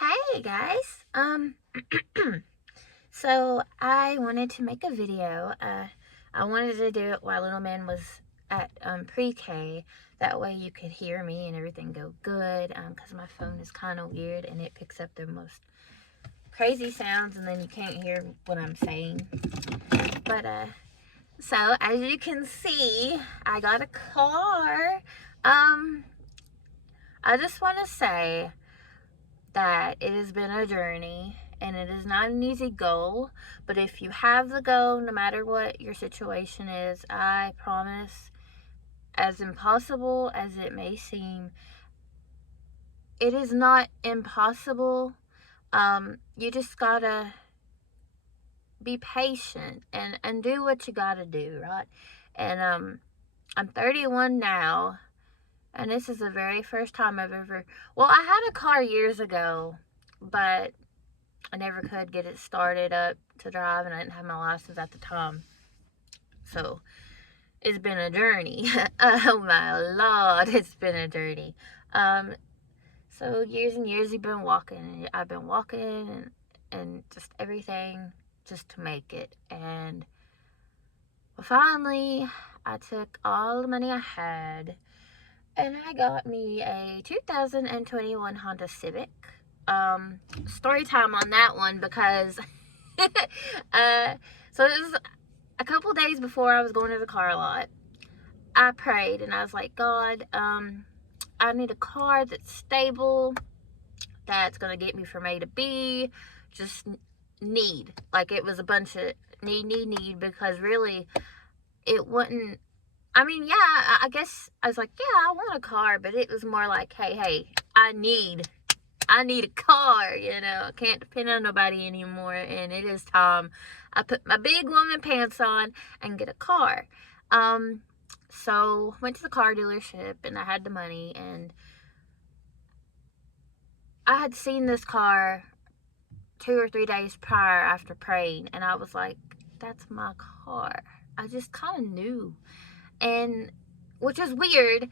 Hey guys. So I wanted to make a video. I wanted to do it while little man was at pre-K. That way you could hear me and everything go good. Because my phone is kind of weird and it picks up the most crazy sounds and then you can't hear what I'm saying. But so as you can see, I got a car. I just want to say that it has been a journey and it is not an easy goal, but if you have the goal, no matter what your situation is, I promise, as impossible as it may seem, it is not impossible. You just gotta be patient and do what you gotta do, right? And I'm 31 now, and this is the very first time I've ever, well, I had a car years ago, but I never could get it started up to drive, and I didn't have my license at the time. So it's been a journey. Oh my Lord, it's been a journey. So years and years you've been walking, and I've been walking and just everything just to make it. And finally, I took all the money I had, and I got me a 2021 Honda Civic. Story time on that one because so it was a couple days before I was going to the car lot. I prayed and I was like, God, I need a car that's stable, that's gonna get me from A to B. Just need, like, it was a bunch of need, because really it wouldn't. I mean, yeah, I guess I was like, yeah, I want a car, but it was more like, hey, I need a car, I can't depend on nobody anymore, and it is time I put my big woman pants on and get a car. So went to the car dealership, and I had the money, and I had seen this car 2 or 3 days prior after praying, and I was like, that's my car. I just kind of knew, and which is weird,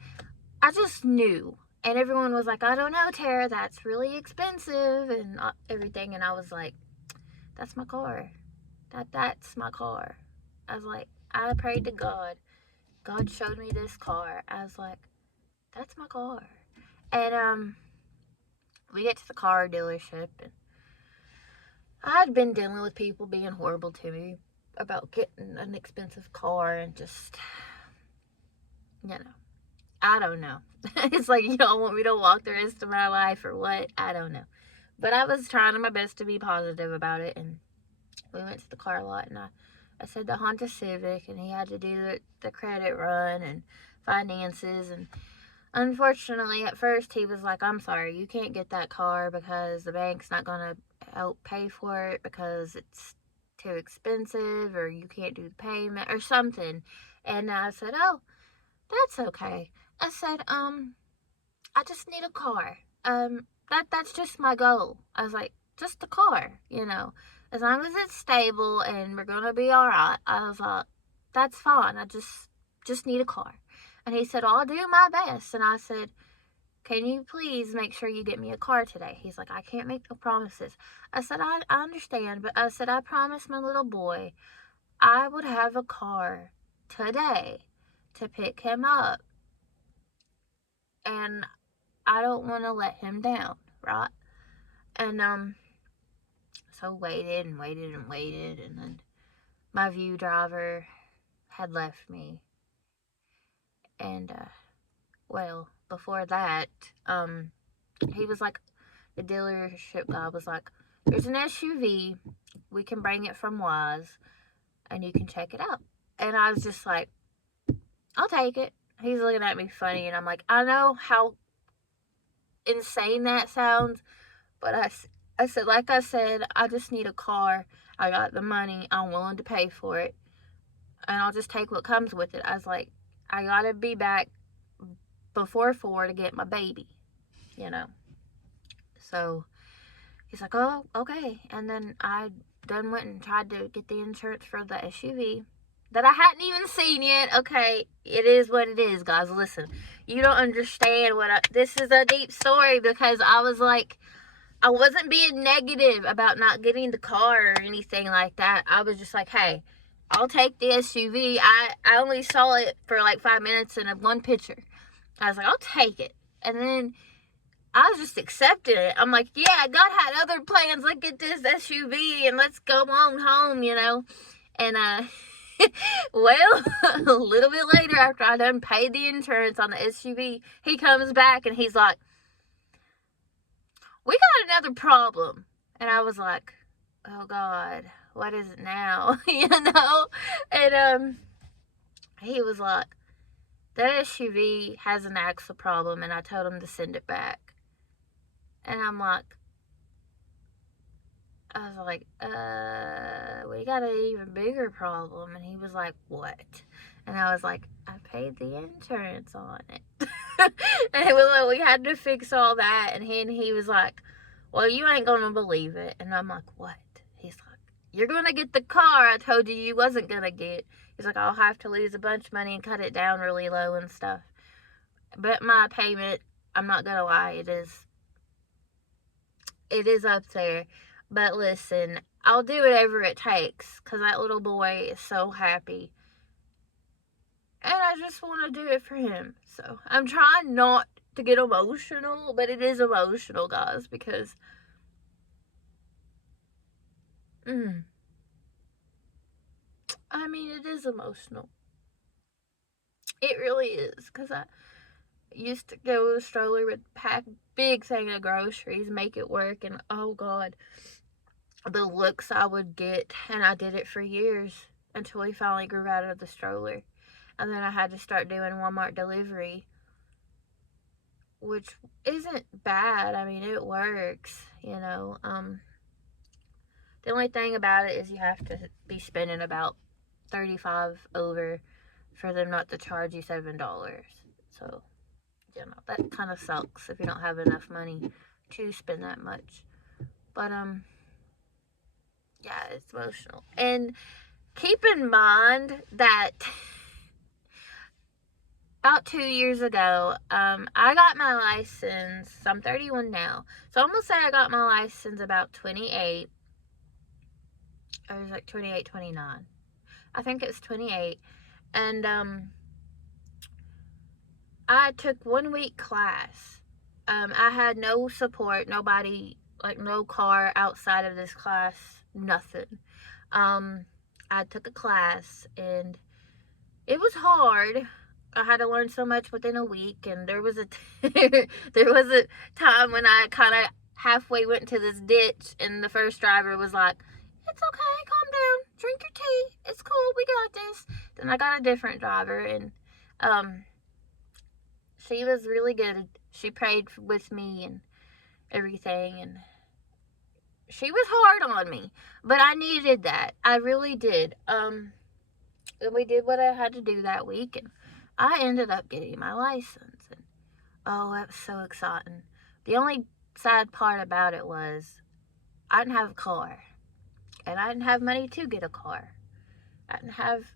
I just knew. And everyone was like, I don't know, Tara, that's really expensive and everything. And I was like, that's my car. That's my car. I was like, I prayed to God. God showed me this car. I was like, that's my car. And we get to the car dealership, and I'd been dealing with people being horrible to me about getting an expensive car, and just, I don't know. It's like, y'all want me to walk the rest of my life or what? I don't know. But I was trying my best to be positive about it, and we went to the car lot, and I said the Honda Civic, and he had to do the credit run and finances. And unfortunately, at first, he was like, I'm sorry, you can't get that car because the bank's not going to help pay for it because it's too expensive, or you can't do the payment or something. And I said, oh, that's okay. I said, I just need a car. That's just my goal. I was like, just a car. As long as it's stable and we're gonna be alright. I was like, that's fine. I just need a car. And he said, I'll do my best. And I said, can you please make sure you get me a car today? He's like, I can't make no promises. I said, I understand, but I said, I promised my little boy I would have a car today to pick him up. And I don't want to let him down, right? And so waited and waited and waited, and then my View driver had left me. And well, before that, he was like, the dealership guy was like, there's an SUV, we can bring it from Wise, and you can check it out. And I was just like, I'll take it. He's looking at me funny, and I'm like, I know how insane that sounds, but I said, like I said, I just need a car. I got the money. I'm willing to pay for it. And I'll just take what comes with it. I was like, I gotta be back before 4 to get my baby. So he's like, oh, okay. And then I then went and tried to get the insurance for the SUV that I hadn't even seen yet. Okay, it is what it is, guys. Listen, you don't understand this is a deep story, because I was like, I wasn't being negative about not getting the car or anything like that. I was just like, hey, I'll take the SUV. I only saw it for like 5 minutes in one picture. I was like, I'll take it. And then I was just accepting it. I'm like, yeah, God had other plans. Let's get this SUV and let's go on home, you know. And well, a little bit later, after I done paid the insurance on the SUV, he comes back and he's like, we got another problem. And I was like, oh God, what is it now? You know? And he was like, that SUV has an axle problem, and I told him to send it back. And I'm like, I was like, we got an even bigger problem. And he was like, what? And I was like, I paid the insurance on it. And it was like, we had to fix all that. And he was like, well, you ain't going to believe it. And I'm like, what? He's like, you're going to get the car I told you wasn't going to get. He's like, I'll have to lose a bunch of money and cut it down really low and stuff. But my payment, I'm not going to lie, it is up there. But listen, I'll do whatever it takes because that little boy is so happy. And I just want to do it for him. So I'm trying not to get emotional, but it is emotional, guys, because I mean, it is emotional. It really is, because I used to go to the stroller with pack big thing of groceries, make it work, and oh God, the looks I would get. And I did it for years until we finally grew out of the stroller. And then I had to start doing Walmart delivery, which isn't bad. I mean, it works, you know. The only thing about it is you have to be spending about $35 over for them not to charge you $7. So, you know, that kind of sucks if you don't have enough money to spend that much. But, yeah, it's emotional. And keep in mind that about 2 years ago, I got my license. So I'm 31 now. So I'm going to say I got my license about 28. Or it was like 28, 29. I think it's 28. And I took 1 week class. I had no support, nobody, like no car outside of this class, nothing. I took a class and it was hard. I had to learn so much within a week, and there was a time when I kind of halfway went into this ditch, and the first driver was like, "It's okay, calm down, drink your tea, it's cool, we got this." Then I got a different driver, and she was really good. She prayed with me and everything, and she was hard on me, but I needed that. I really did. And we did what I had to do that week, and I ended up getting my license. And oh, that was so exciting. The only sad part about it was I didn't have a car, and I didn't have money to get a car. I didn't have,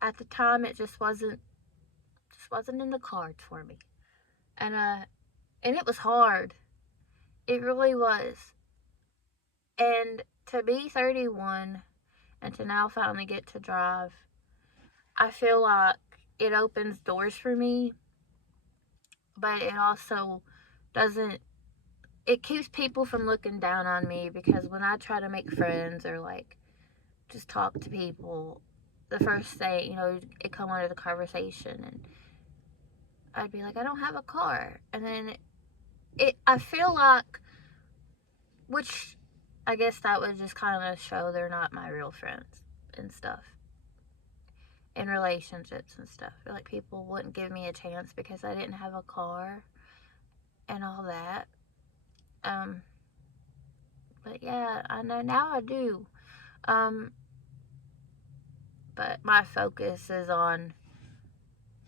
at the time, it just wasn't in the cards for me. And it was hard. It really was. And to be 31 and to now finally get to drive, I feel like it opens doors for me, but it also doesn't, it keeps people from looking down on me, because when I try to make friends or like just talk to people, the first thing, you know, it come under the conversation, and I'd be like, I don't have a car. And then I feel like, which I guess that would just kind of show they're not my real friends and stuff. In relationships and stuff. I feel like people wouldn't give me a chance because I didn't have a car and all that. But yeah, I know now I do. But my focus is on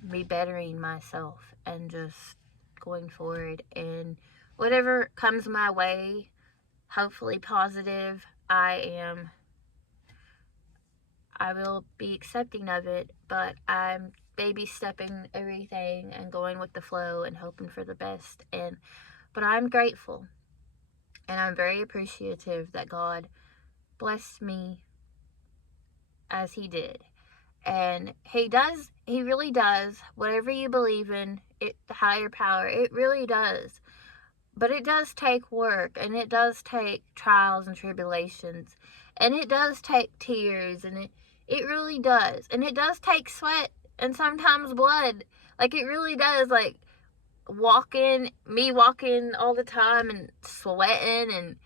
me bettering myself and just going forward, and whatever comes my way, hopefully positive, I will be accepting of it, but I'm baby stepping everything and going with the flow and hoping for the best. But I'm grateful. And I'm very appreciative that God blessed me as He did. And He really does. Whatever you believe in, it, the higher power, it really does. But it does take work, and it does take trials and tribulations, and it does take tears, and it really does. And it does take sweat and sometimes blood. Like, it really does. Like, me walking all the time and sweating and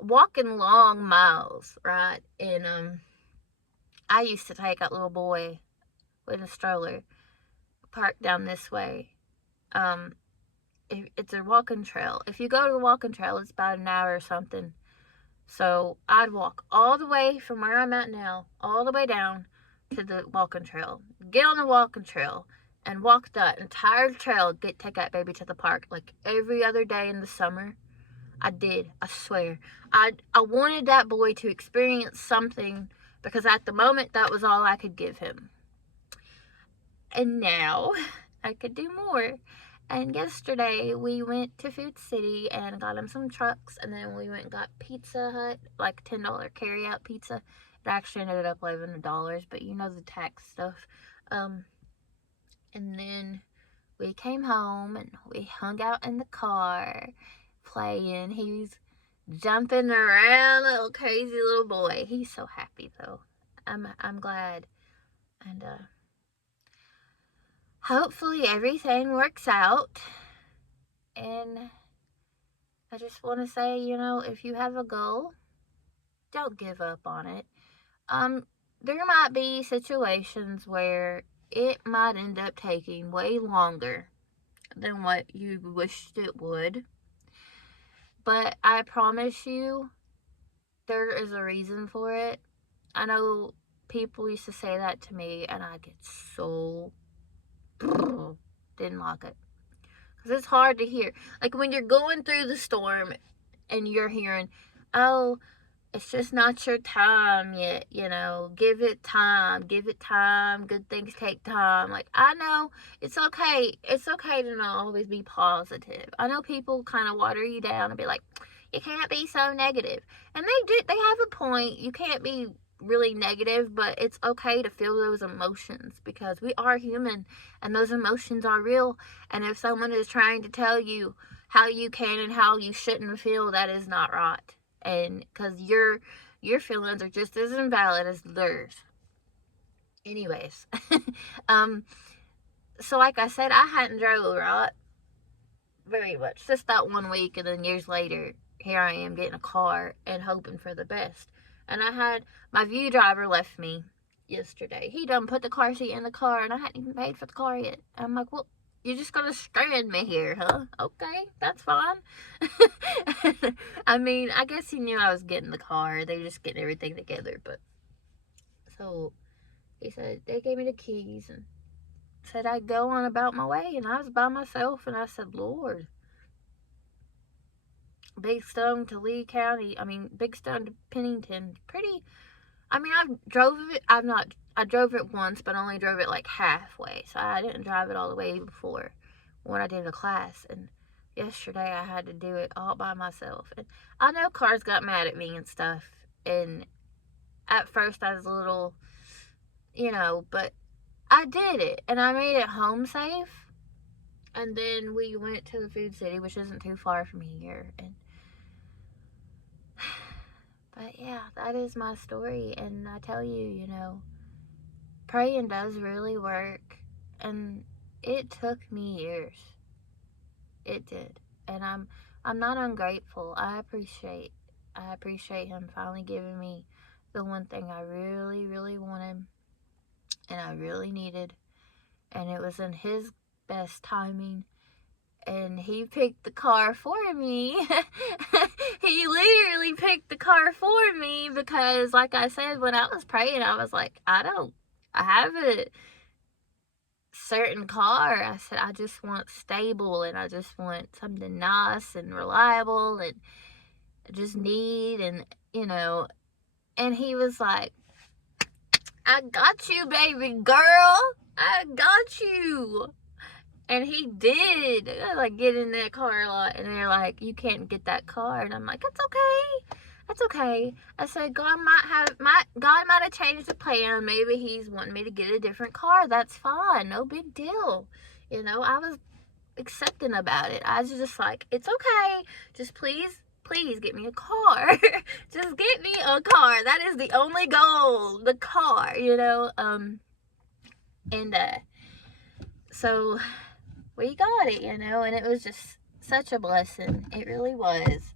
walking long miles, right? And I used to take a little boy with a stroller, parked down this way. It's a walking trail. If you go to the walking trail, it's about an hour or something. So I'd walk all the way from where I'm at now, all the way down to the walking trail. Get on the walking trail and walk that entire trail. Take that baby to the park like every other day in the summer. I did. I swear. I wanted that boy to experience something, because at the moment that was all I could give him. And now I could do more. And yesterday we went to Food City and got him some trucks, and then we went and got Pizza Hut, like $10 carry out pizza. It actually ended up $11, but you know the tax stuff. And then we came home and we hung out in the car playing. He's jumping around, little crazy little boy. He's so happy though. I'm glad. And hopefully everything works out. And I just want to say, if you have a goal, don't give up on it. There might be situations where it might end up taking way longer than what you wished it would. But I promise you, there is a reason for it. I know people used to say that to me, and I get so didn't like it. Because it's hard to hear. Like when you're going through the storm and you're hearing, oh, it's just not your time yet, give it time, good things take time. Like, I know it's okay to not always be positive. I know people kind of water you down and be like, you can't be so negative. And they have a point. You can't be really negative, but it's okay to feel those emotions, because we are human and those emotions are real. And if someone is trying to tell you how you can and how you shouldn't feel, that is not right. And because your feelings are just as invalid as theirs. Anyways, so like I said, I hadn't drove, right? Very much. Just that 1 week, and then years later, here I am getting a car and hoping for the best. And I had my View driver left me yesterday. He done put the car seat in the car, and I hadn't even paid for the car yet. I'm like, well, you're just gonna strand me here, huh? Okay, that's fine. I mean, I guess he knew I was getting the car. They were just getting everything together. But so he said they gave me the keys and said I'd go on about my way, and I was by myself. And I said, Lord, Big Stone to Lee County. Big Stone to Pennington. Pretty. I drove it once, but only drove it like halfway. So I didn't drive it all the way before when I did a class. And yesterday I had to do it all by myself. And I know cars got mad at me and stuff. And at first I was a little, but I did it. And I made it home safe. And then we went to the Food City, which isn't too far from here. But yeah, that is my story. And I tell you, praying does really work. And it took me years. It did. And I'm not ungrateful. I appreciate him finally giving me the one thing I really, really wanted and I really needed. And it was in his best timing. And he picked the car for me. He literally picked the car for me because, like I said, when I was praying, I was like, I have a certain car. I said, I just want stable, and I just want something nice and reliable, and I just need, and he was like, I got you, baby girl. I got you. And he did, like, get in that car a lot. And they're like, you can't get that car. And I'm like, it's okay. That's okay. I said, God might have changed the plan. Maybe he's wanting me to get a different car. That's fine. No big deal. You know, I was accepting about it. I was just like, it's okay. Just please get me a car. Just get me a car. That is the only goal. The car, you know. And so we got it, you know, and it was just such a blessing. It really was.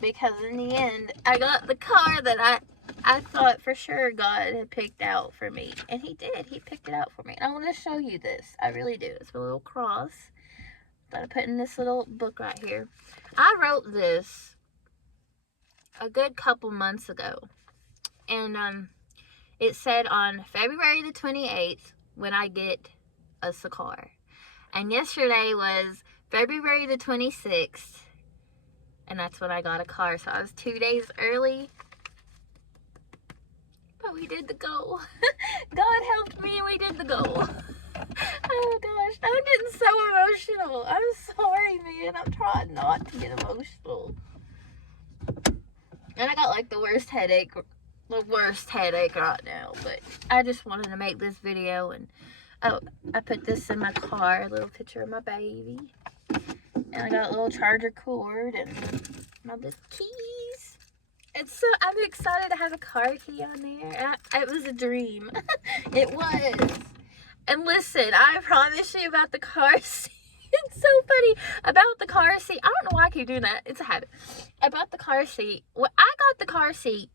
Because in the end, I got the car that I thought for sure God had picked out for me. And he did. He picked it out for me. And I want to show you this. I really do. It's a little cross that I put in this little book right here. I wrote this a good couple months ago. And it said on February the 28th, when I get us a car. And yesterday was February the 26th. And that's when I got a car. So I was 2 days early. But we did the goal. God helped me. We did the goal. Oh gosh. I'm getting so emotional. I'm sorry, man. I'm trying not to get emotional. And I got like the worst headache right now. But I just wanted to make this video. And oh, I put this in my car. A little picture of my baby. And I got a little charger cord and my little keys. And so I'm excited to have a car key on there. It was a dream. It was. And listen, I promise you about the car seat. It's so funny. About the car seat. I don't know why I keep doing that. It's a habit. About the car seat. Well, I got the car seat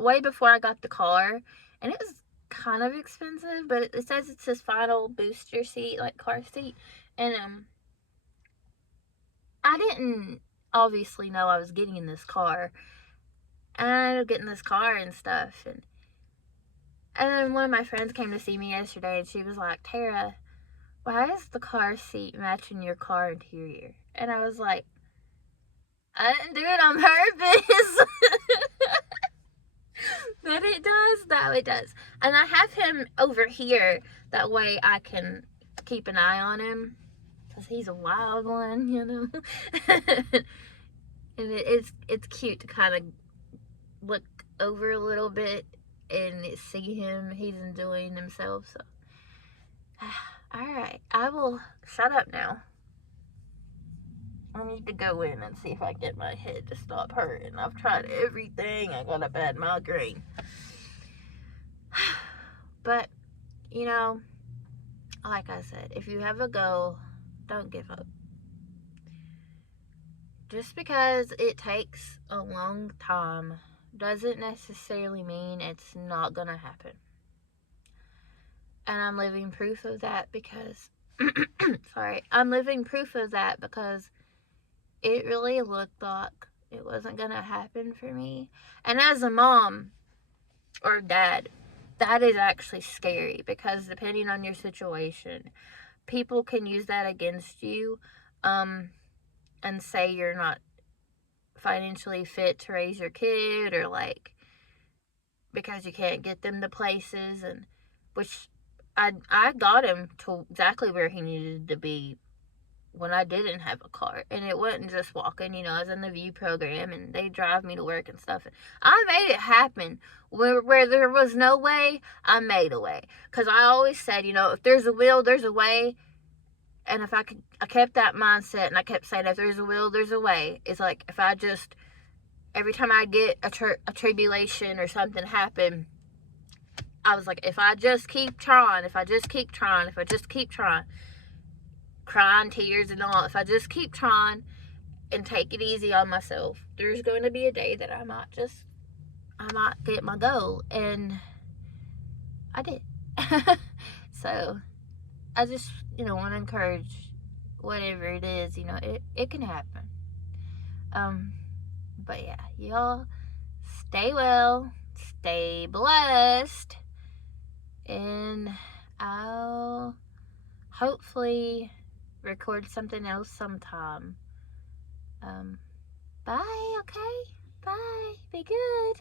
way before I got the car. And it was kind of expensive. But it says it's this final booster seat, like car seat. And I didn't obviously know I was getting in this car. And I ended up getting this car and stuff. And then one of my friends came to see me yesterday and she was like, Tara, why is the car seat matching your car interior? And I was like, I didn't do it on purpose. But it does. No, it does. And I have him over here. That way I can keep an eye on him. Because he's a wild one, you know. And it's cute to kind of look over a little bit and see him. He's enjoying himself. So, alright. I will shut up now. I need to go in and see if I can get my head to stop hurting. I've tried everything. I got a bad migraine. But, you know, like I said, if you have a goal, don't give up. Just because it takes a long time doesn't necessarily mean it's not gonna happen. And I'm living proof of that because I'm living proof of that because it really looked like it wasn't gonna happen for me. And as a mom or dad, that is actually scary because depending on your situation, people can use that against you and say you're not financially fit to raise your kid, or like because you can't get them to places, and which I got him to exactly where he needed to be when I didn't have a car. And it wasn't just walking, you know, I was in the VIEW program and they drive me to work and stuff. I made it happen. Where there was no way, I made a way. Because I always said, you know, if there's a will, there's a way. And if I kept that mindset, and I kept saying, if there's a will, there's a way. It's like, if I just, every time I get a tribulation or something happen, I was like, if I just keep trying, crying tears and all, if I just keep trying and take it easy on myself, there's going to be a day that I might get my goal. And I did. So I just, you know, want to encourage whatever it is, you know, it can happen. But yeah, y'all stay well, stay blessed, and I'll hopefully record something else sometime. Bye, okay? Bye. Be good.